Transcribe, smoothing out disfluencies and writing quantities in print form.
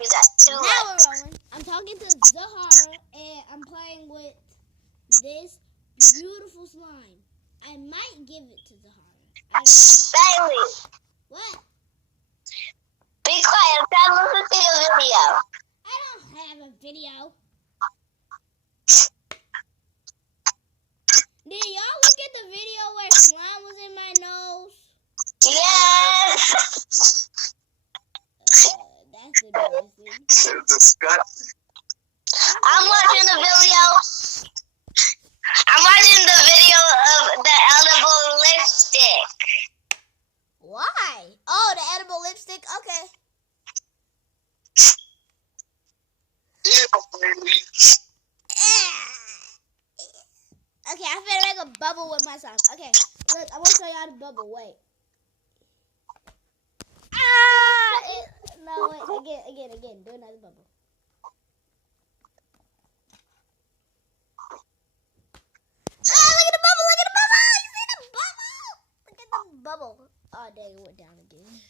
You got 2 Now likes. we're rolling. I'm talking to Zahara, and I'm playing with this beautiful slime. I might give it to Zahara. Bailey, What? be quiet. I'm trying to listen to your video. I don't have a video. Did y'all look at the video where slime was in my nose? Yes. That's embarrassing. Disgusting. I'm watching the video. I'm watching the video of the edible lipstick. Why? Oh, the edible lipstick? Okay. Yeah, baby. Okay, I'm gonna make a bubble with my slime. Okay, look, I'm gonna show y'all the bubble. Wait. No, wait, again. Do another bubble. Look at the bubble! You see the bubble? Look at the bubble. Oh, dang, it went down again.